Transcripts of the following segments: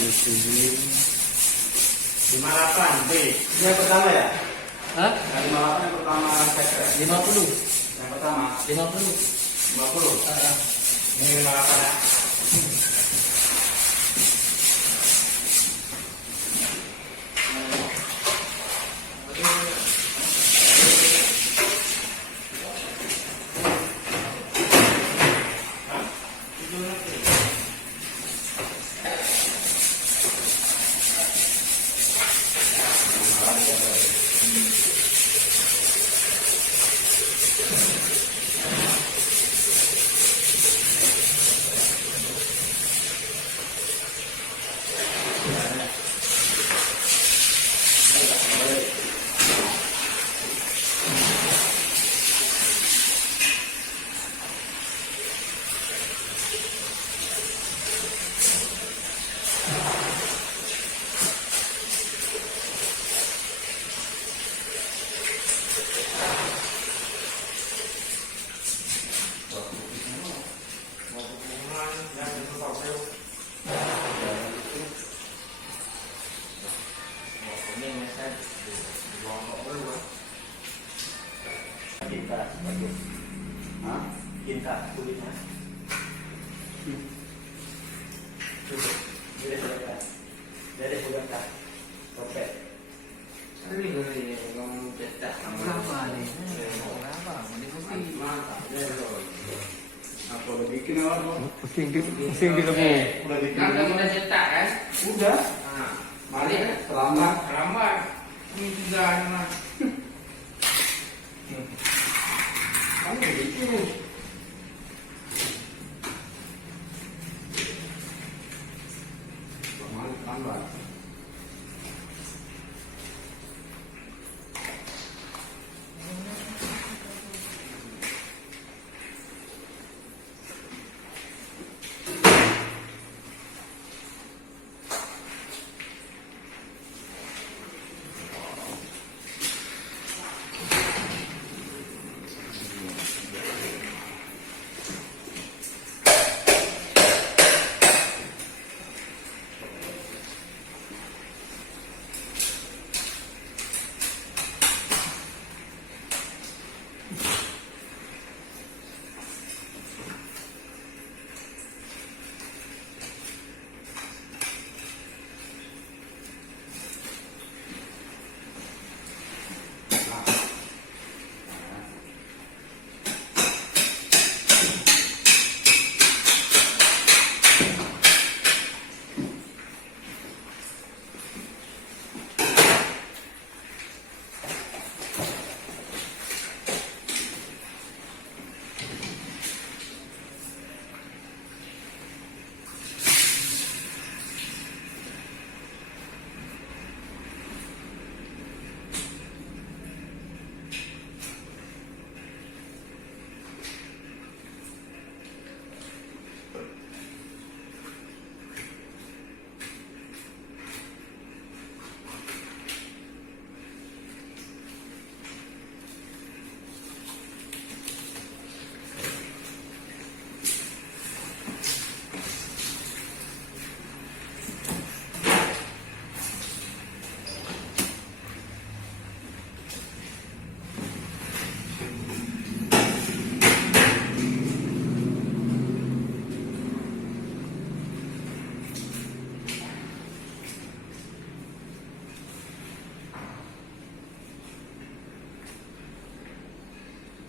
58 B. Ini yang pertama ya? Hah? Yang 58 yang pertama saya. 50. Yang pertama 50. 50. Ini 58 ya. Cinta kulitnya. Dari bulan tak. Oke. Ini dari ngomong cetak. Berapa nih? Berapa? Ini kopi. Apa udah bikin apa? Pusing di lebu. Udah bikin. Kan udah cetak kan? Udah. Nah, Mari terlambat. lambat. Ini juga mah. Kamu udah bikin. Mari terlambat.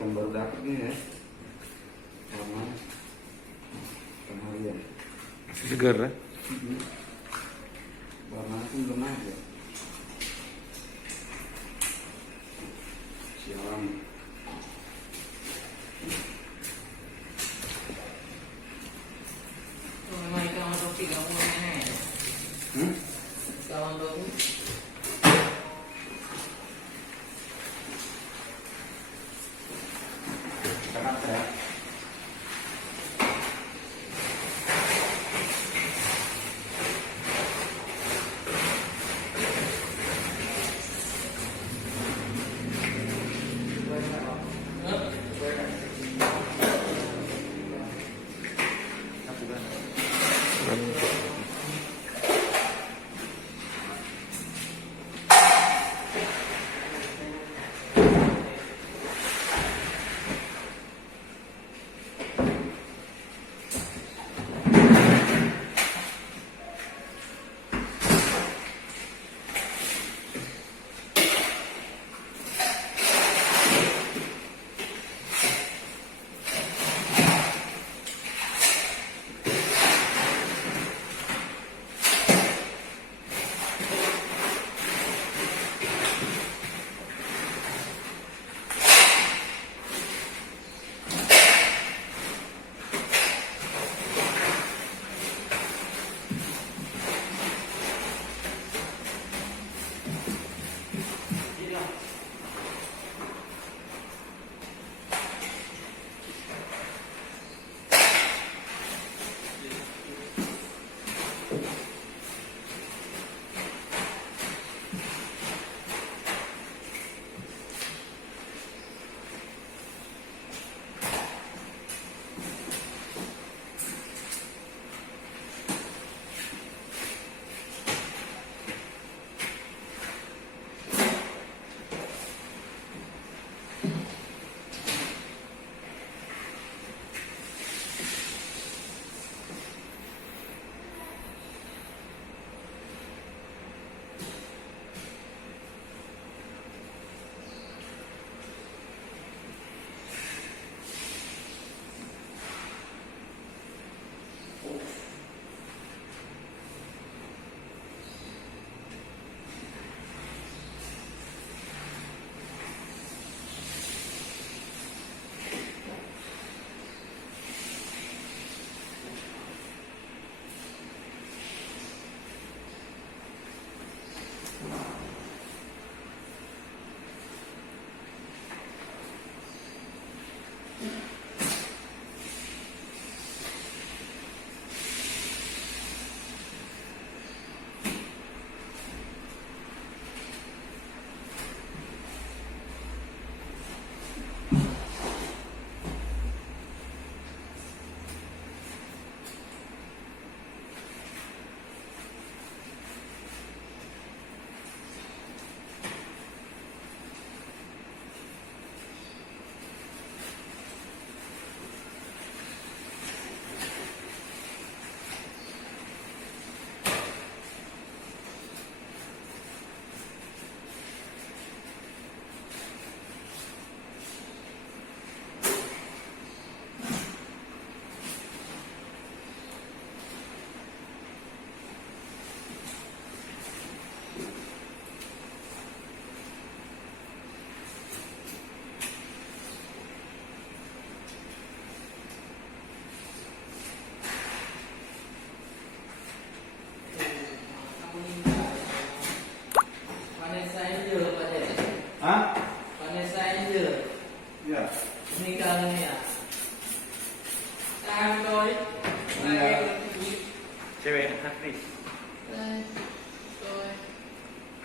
Yang baru dapat nih ya. Lama. Harian. Segar ya? Warna pun belum ada. Siaran. Memang kawan roti kamu nenek. Kawan roti. Kenapa ya?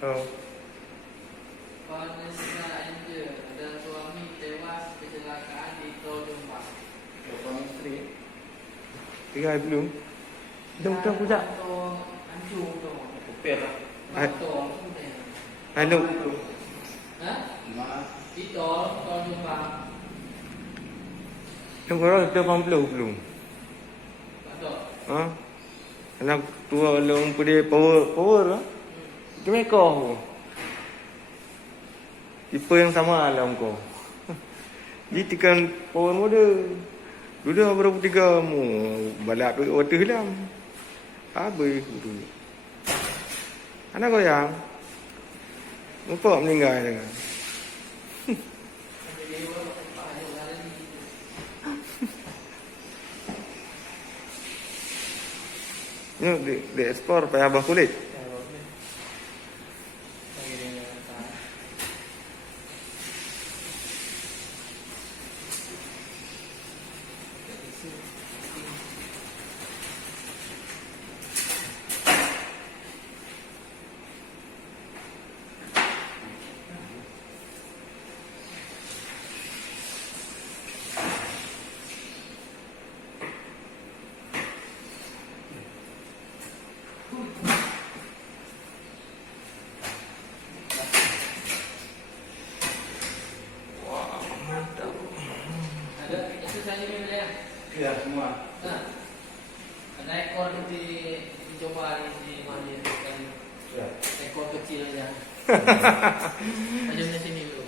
Oh. Vanessa Angel dan suami tewas kecelakaan di Tol Jombang. Suami isteri. Tiga belum. Betul pula. Hancur tu. Kupir lah. Motor tu. Anu. Hah? Di Tol Jombang. Yang korang kita 80 belum. Betul. Ha? Anak tua long pada power lah. Jamaica aku. Tipe yang sama lah kau. Dia tekan power mode. Sudah berapa tiga mu balap waktu hilang. Habis tu. Anak goyang. Nampak meninggal dengan. Ni di ekspor payah abah kulit. Ada exercise ni boleh ya? Ya semua. Ha. Ada ekor dicoba di mana kan? Ya. Ekor kecil aja. Macam di sini dulu.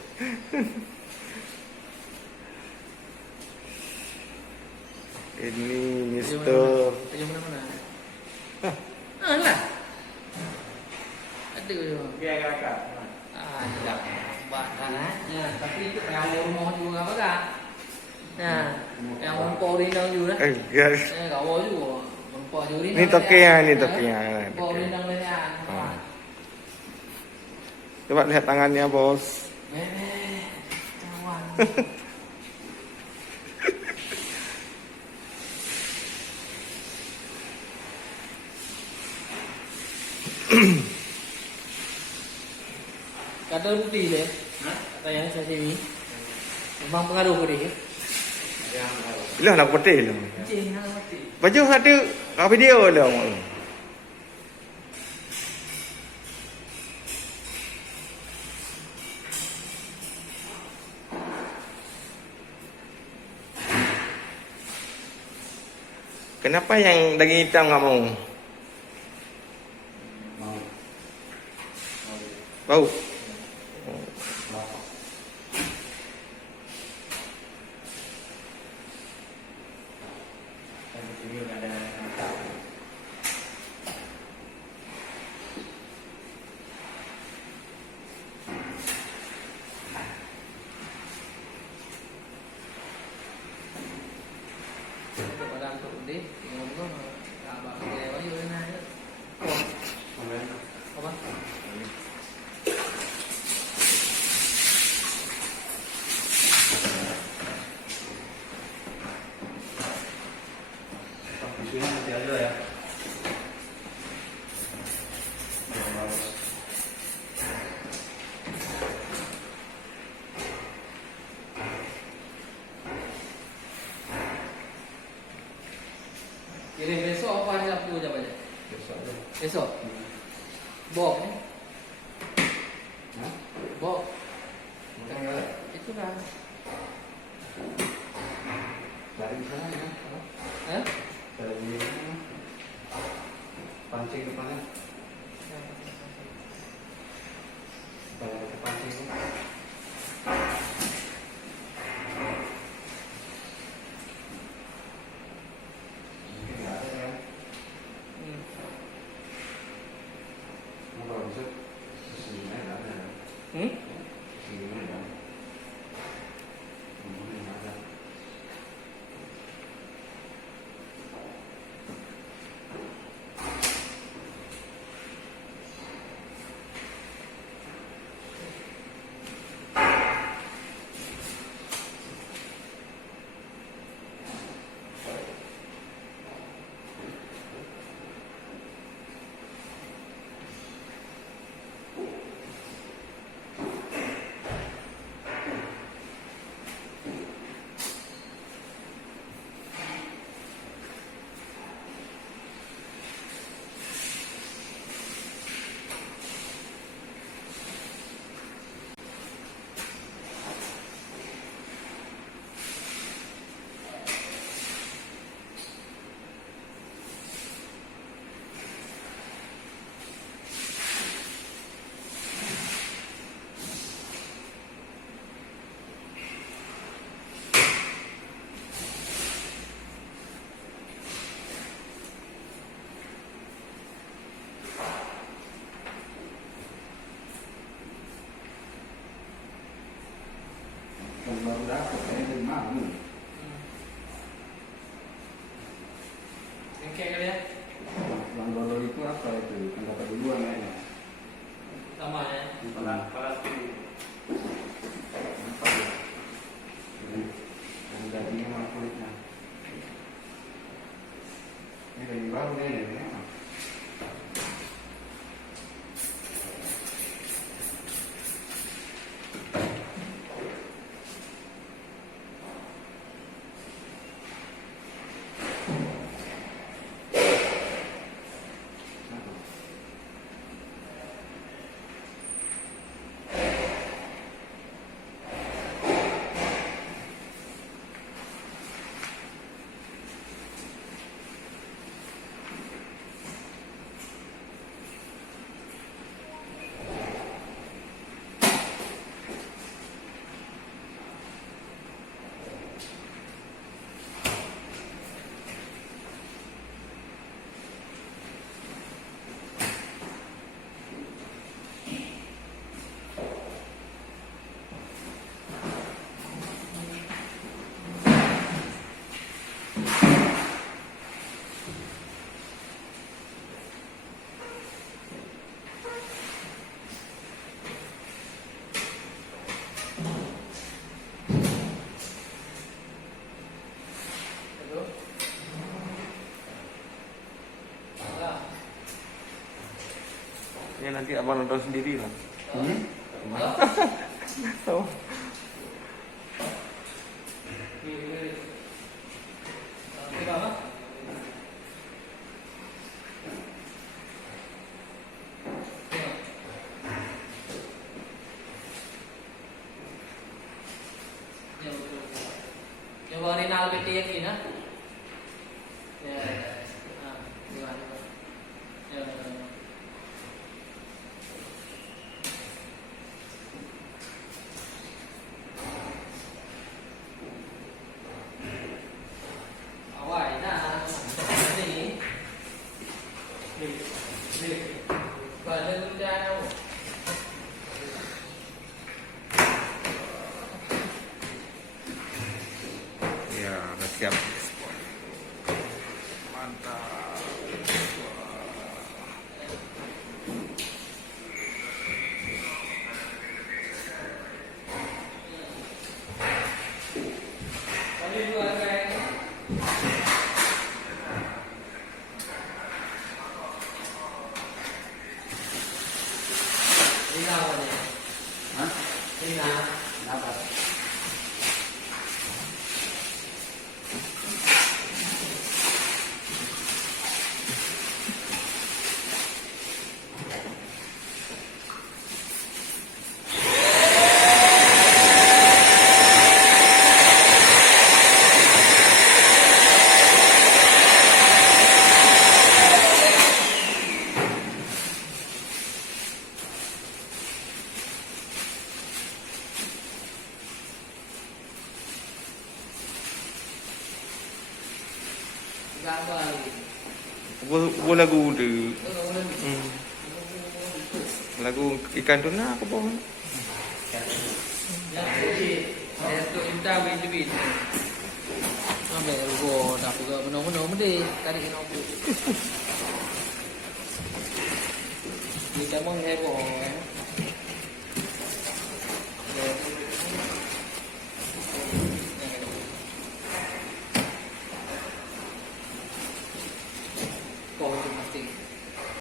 Ini Mister. Macam mana? Ah lah. Ada je. Dia kakak. Ah, tidak. Bahan. Ya, tapi yang rumah juga apa kan? Nah, yang rumpau rindang juga. Guys. Kau juga. Rumpau juga rindang. Ni tokinya, ni tokinya. Rumpau rindang lenyang. Coba lihat tangannya, bos. Kawan. Kata putih deh. Kata yang saya sini. Memang pengaruh ke dia. Ilah nak putih lah. Cing nak mati. Baju ada apa dia lah. Kenapa yang daging hitam tak mau? Bau. Padang tu deh. Ngomong tu. Abang dia baju mana je. Apa? Di sini masih ada ya. Kirim besok apa hari Sabtu je baca? Besok ada. Besok. Bob ni. Bob. Itu dah. Dari sana ya. Eh? Dari pancing depannya. Kalau kita pancing tu. Hmm? Ya nanti abang nonton sendiri lah. Oh. Yang original PT yang ini, nah. Ya, gimana? Ya. Awal, nah, ini, balik jauh. Ya, udah siap. Mantap. Tadi dua kayak Rina apa nih? Hah? Rina. Kenapa? Gak balik. Apa lagu tu? Hmm. Lagu ikan tuna apa pun. Ya, jadi itu indah win-win. Ambil lugo, dah juga menung-menung mending tarik ke nombor. Kita mau heboh.